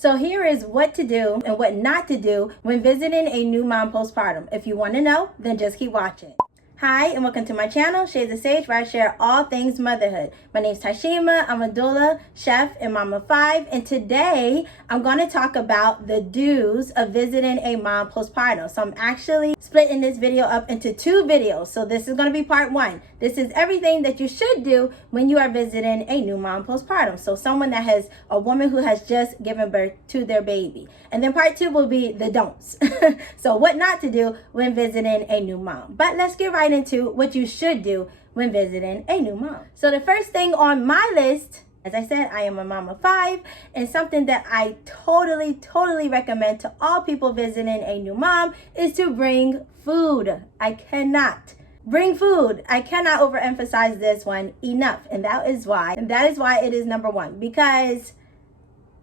So here is what to do and what not to do when visiting a new mom postpartum. If you want to know, then just keep watching. Hi, and welcome to my channel, Shades of Sage, where I share all things motherhood. My name is Tashima. I'm a doula, chef, and mom of 5. And today, I'm going to talk about the do's of visiting a mom postpartum. So I'm actually splitting this video up into 2 videos. So this is going to be part 1. This is everything that you should do when you are visiting a new mom postpartum. So a woman who has just given birth to their baby. And then part 2 will be the don'ts. So what not to do when visiting a new mom. But let's get right into what you should do when visiting a new mom. So the first thing on my list, as I said, I am a mom of 5, and something that I totally recommend to all people visiting a new mom is to bring food. I cannot overemphasize this one enough, and that is why it is number 1, because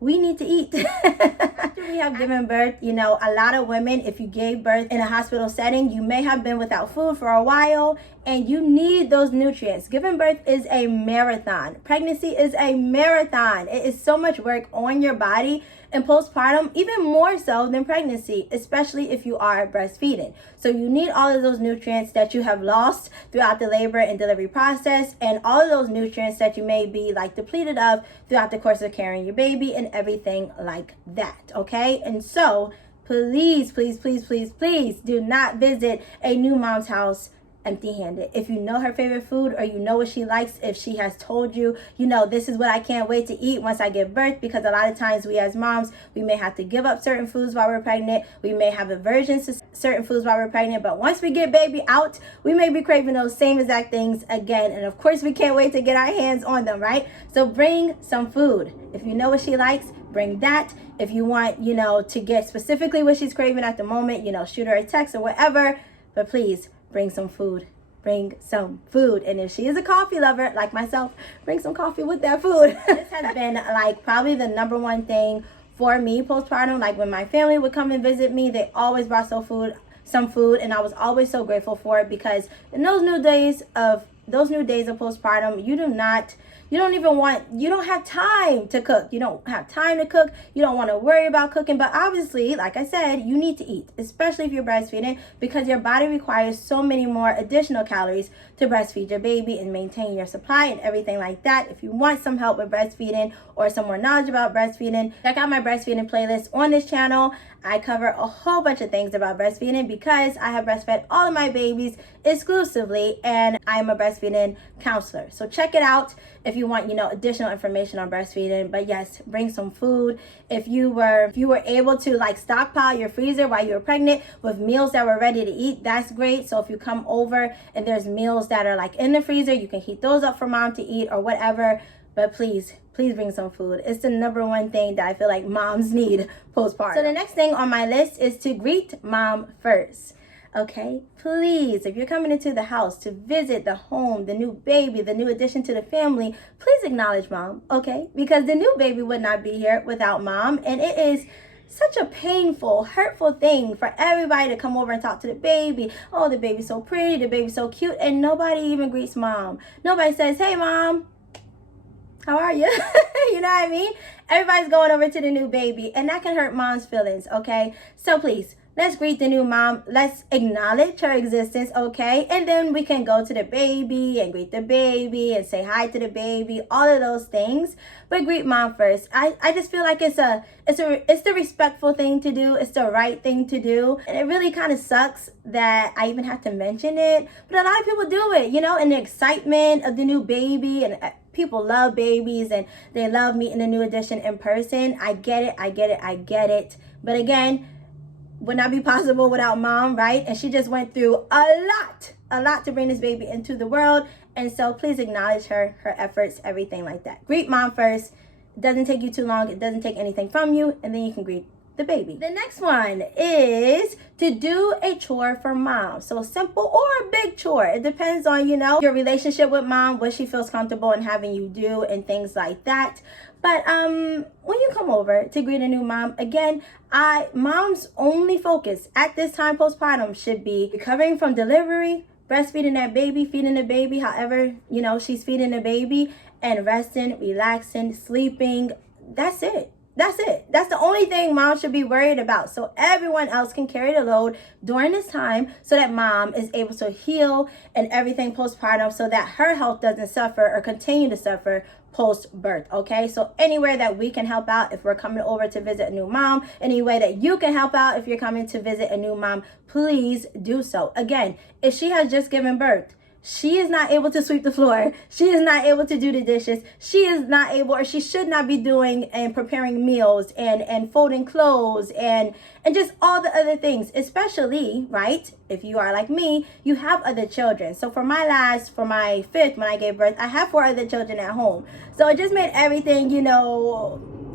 we need to eat. After we have given birth, a lot of women, if you gave birth in a hospital setting, you may have been without food for a while, and you need those nutrients. Giving birth is a marathon. Pregnancy is a marathon. It is so much work on your body, and postpartum even more so than pregnancy, especially if you are breastfeeding. So you need all of those nutrients that you have lost throughout the labor and delivery process, and all of those nutrients that you may be depleted of throughout the course of carrying your baby and everything like that, okay? And so please do not visit a new mom's house empty-handed. If you know her favorite food, or you know what she likes, if she has told you, this is what I can't wait to eat once I give birth, because a lot of times we as moms, we may have to give up certain foods while we're pregnant. We may have aversions to certain foods while we're pregnant, but once we get baby out, we may be craving those same exact things again. And of course, we can't wait to get our hands on them, right? So bring some food. If you know what she likes, bring that. If you want, to get specifically what she's craving at the moment, shoot her a text or whatever, but please, bring some food. Bring some food. And if she is a coffee lover like myself, bring some coffee with that food. This has been probably the number 1 thing for me postpartum. When my family would come and visit me, they always brought some food, and I was always so grateful for it, because in those new days of postpartum, you don't have time to cook. You don't have time to cook. You don't want to worry about cooking. But obviously, like I said, you need to eat, especially if you're breastfeeding, because your body requires so many more additional calories to breastfeed your baby and maintain your supply and everything like that. If you want some help with breastfeeding or some more knowledge about breastfeeding, check out my breastfeeding playlist on this channel. I cover a whole bunch of things about breastfeeding, because I have breastfed all of my babies exclusively, and I am a breastfeeding counselor. So check it out if you want, additional information on breastfeeding. But yes, bring some food. If you were able to stockpile your freezer while you were pregnant with meals that were ready to eat, that's great. So if you come over and there's meals that are in the freezer, you can heat those up for mom to eat or whatever. But please bring some food. It's the number 1 thing that I feel like moms need postpartum. So the next thing on my list is to greet mom first. Okay, please, if you're coming into the house to visit the home, the new baby, the new addition to the family, please acknowledge mom, okay? Because the new baby would not be here without mom, and it is such a painful, hurtful thing for everybody to come over and talk to the baby. Oh, the baby's so pretty, the baby's so cute, and nobody even greets mom. Nobody says, hey mom, how are you? You know what I mean? Everybody's going over to the new baby, and that can hurt mom's feelings, okay? So please, let's greet the new mom. Let's acknowledge her existence, okay? And then we can go to the baby and greet the baby and say hi to the baby, all of those things. But greet mom first. I just feel like it's the respectful thing to do. It's the right thing to do. And it really kind of sucks that I even have to mention it. But a lot of people do it, in the excitement of the new baby, and people love babies and they love meeting the new addition in person. I get it. But again, would not be possible without mom, right? And she just went through a lot to bring this baby into the world. And so please acknowledge her efforts, everything like that. Greet mom first. It doesn't take you too long. It doesn't take anything from you. And then you can greet the baby. The next one is to do a chore for mom. So a simple or a big chore. It depends on, your relationship with mom, what she feels comfortable in having you do and things like that. But when you come over to greet a new mom, again, mom's only focus at this time postpartum should be recovering from delivery, breastfeeding that baby, feeding the baby, however, she's feeding the baby, and resting, relaxing, sleeping. That's it. That's it. That's the only thing mom should be worried about. So everyone else can carry the load during this time so that mom is able to heal and everything postpartum so that her health doesn't suffer or continue to suffer post-birth. Okay, so anywhere that we can help out, if we're coming over to visit a new mom, any way that you can help out if you're coming to visit a new mom, please do so. Again, if she has just given birth, she is not able to sweep the floor. She is not able to do the dishes. She is not able, or she should not be doing and preparing meals and folding clothes and just all the other things, especially, right? If you are like me, you have other children. So for my fifth, when I gave birth, I have 4 other children at home. So it just made everything,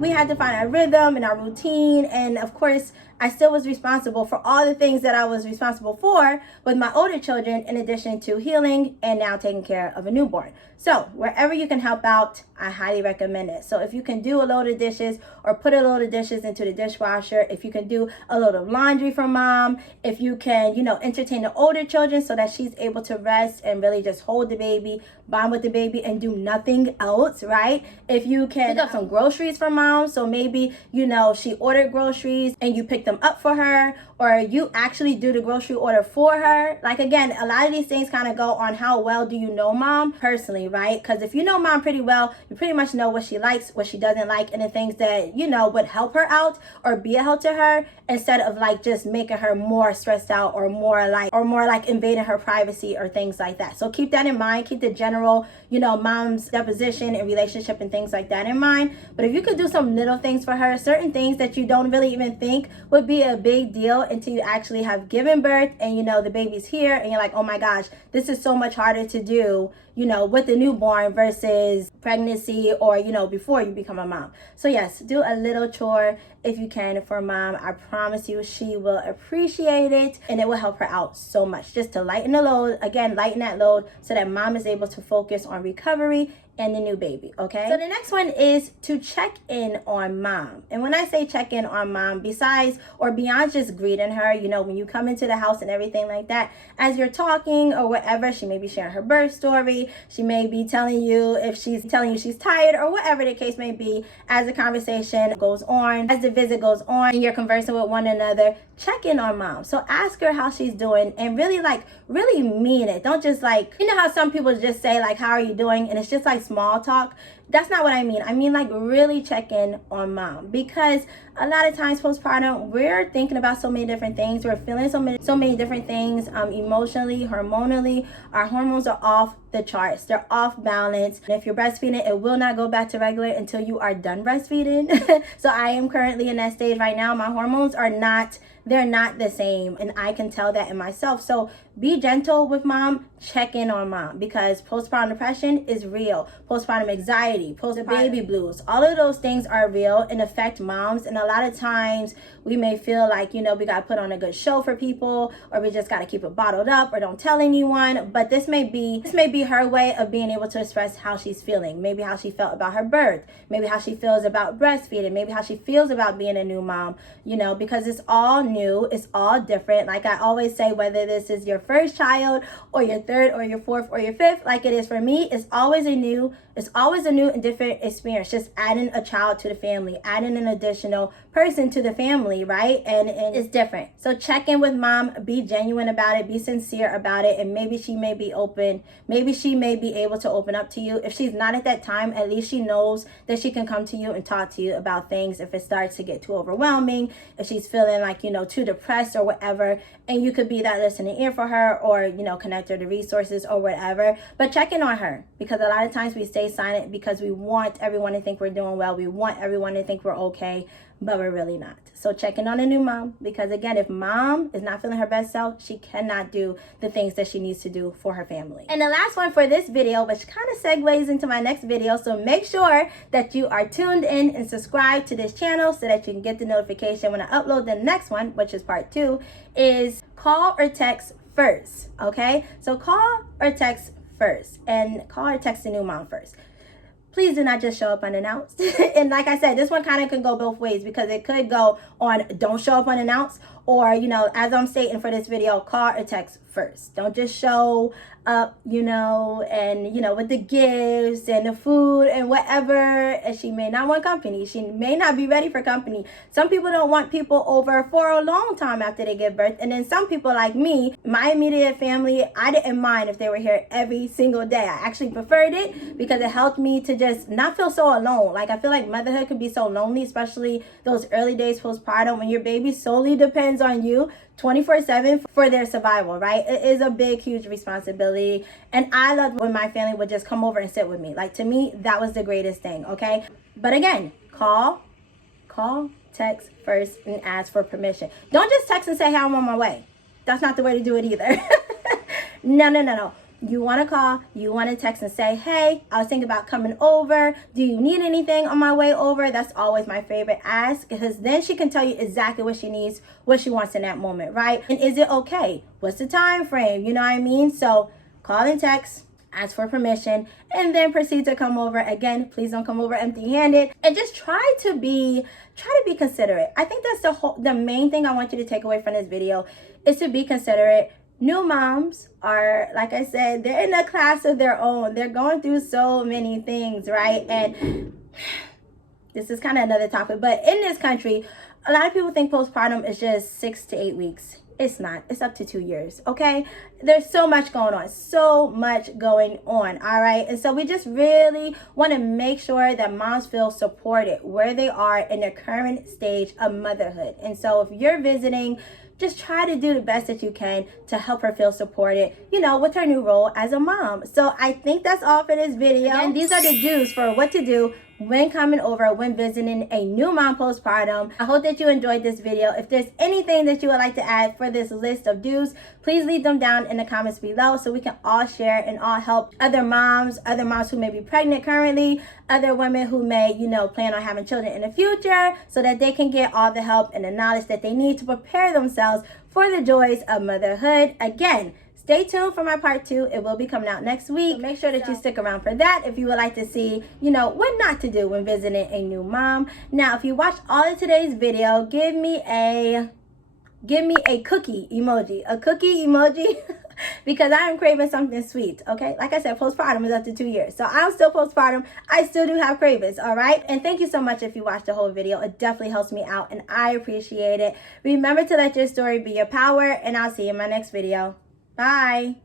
we had to find our rhythm and our routine. And of course, I still was responsible for all the things that I was responsible for with my older children, in addition to healing and now taking care of a newborn. So wherever you can help out, I highly recommend it. So if you can do a load of dishes or put a load of dishes into the dishwasher, if you can do a load of laundry for mom, if you can, entertain the older children so that she's able to rest and really just hold the baby, bond with the baby and do nothing else, right? If you can pick up some groceries for mom, so maybe, she ordered groceries and you pick them up for her, or you actually do the grocery order for her. Like, again, a lot of these things kind of go on how well do you know mom personally, right? Because if you know mom pretty well, you pretty much know what she likes, what she doesn't like, and the things that, would help her out or be a help to her, instead of like just making her more stressed out or more like invading her privacy or things like that. So keep that in mind. Keep the general, mom's deposition and relationship and things like that in mind. But if you could do some little things for her, certain things that you don't really even think would be a big deal until you actually have given birth and the baby's here and you're like, oh my gosh, this is so much harder to do, with the newborn versus pregnancy or, before you become a mom. So yes, do a little chore if you can for mom. I promise you she will appreciate it and it will help her out so much, just to lighten the load. Again, lighten that load so that mom is able to focus on recovery and the new baby. Okay, so the next one is to check in on mom. And when I say check in on mom, besides or beyond just greeting her, when you come into the house and everything like that, as you're talking or whatever, she may be sharing her birth story, she may be telling you if she's telling you she's tired or whatever the case may be. As the conversation goes on, as the visit goes on and you're conversing with one another, check in on mom. So ask her how she's doing and really mean it. Don't just how some people just say how are you doing, and it's just small talk. That's not what I mean. I mean really check in on mom, because a lot of times postpartum we're thinking about so many different things. We're feeling so many different things emotionally, hormonally. Our hormones are off the charts. They're off balance. And if you're breastfeeding, it will not go back to regular until you are done breastfeeding. So I am currently in that stage right now. My hormones are not the same, and I can tell that in myself. So be gentle with mom, check in on mom, because postpartum depression is real. Postpartum anxiety, baby blues, all of those things are real and affect moms. And a lot of times we may feel like, we got to put on a good show for people, or we just got to keep it bottled up or don't tell anyone. But this may be her way of being able to express how she's feeling. Maybe how she felt about her birth, maybe how she feels about breastfeeding, maybe how she feels about being a new mom, because it's all new, it's all different. Like I always say, whether this is your first child or your third or your fourth or your fifth, like it is for me, it's always a new and different experience. Just adding a child to the family, adding an additional person to the family, right? And it's different. So check in with mom, be genuine about it, be sincere about it, and maybe she may be open, maybe she may be able to open up to you. If she's not at that time, at least she knows that she can come to you and talk to you about things if it starts to get too overwhelming, if she's feeling too depressed or whatever, and you could be that listening ear for her, or connect her to resources or whatever. But check in on her, because a lot of times we stay silent because we want everyone to think we're doing well, we want everyone to think we're okay, but we're really not. So check in on a new mom, because again, if mom is not feeling her best self, she cannot do the things that she needs to do for her family. And the last one for this video, which kind of segues into my next video, so make sure that you are tuned in and subscribed to this channel so that you can get the notification when I upload the next one, which is part 2, is call or text first. Okay, so call or text first, and call or text the new mom first. please do not just show up unannounced. And like I said, this one kind of can go both ways, because it could go on don't show up unannounced, or, you know, as I'm stating for this video, call or text first. Don't just show up, you know, and, you know, with the gifts and the food and whatever. And she may not want company. She may not be ready for company. Some people don't want people over for a long time after they give birth. And then some people like me, my immediate family, I didn't mind if they were here every single day. I actually preferred it because it helped me to just not feel so alone. Like, I feel like motherhood can be so lonely, especially those early days postpartum when your baby solely depends on you 24/7 for their survival, right? It is a big, huge responsibility. And I loved when my family would just come over and sit with me. Like, to me, that was the greatest thing, okay? But again, call, text first, and ask for permission. Don't just text and say, hey, I'm on my way. That's not the way to do it either. No. You want to call, you want to text and say, hey, I was thinking about coming over. Do you need anything on my way over? That's always my favorite ask, because then she can tell you exactly what she needs, what she wants in that moment, right? And is it okay? What's the time frame? You know what I mean? So call and text, ask for permission, and then proceed to come over. Again, please don't come over empty-handed, and just try to be considerate. I think that's the main thing I want you to take away from this video, is to be considerate. New moms are, like I said, they're in a class of their own. They're going through so many things, right? And this is kind of another topic, but in this country, a lot of people think postpartum is just 6 to 8 weeks. It's not. It's up to 2 years, okay? There's so much going on, all right? And so we just really want to make sure that moms feel supported where they are in their current stage of motherhood. And so if you're visiting, just try to do the best that you can to help her feel supported, you know, with her new role as a mom. So I think that's all for this video. And these are the do's for what to do when coming over, when visiting a new mom postpartum. I hope that you enjoyed this video. If there's anything that you would like to add for this list of do's, please leave them down in the comments below so we can all share and all help other moms who may be pregnant currently, other women who may, you know, plan on having children in the future, so that they can get all the help and the knowledge that they need to prepare themselves for the joys of motherhood. Again, stay tuned for my part 2. It will be coming out next week. So make sure that you stick around for that if you would like to see, you know, what not to do when visiting a new mom. Now, if you watched all of today's video, give me a cookie emoji, because I am craving something sweet, okay? Like I said, postpartum is up to 2 years. So I'm still postpartum. I still do have cravings, all right? And thank you so much if you watched the whole video. It definitely helps me out, and I appreciate it. Remember to let your story be your power, and I'll see you in my next video. Bye.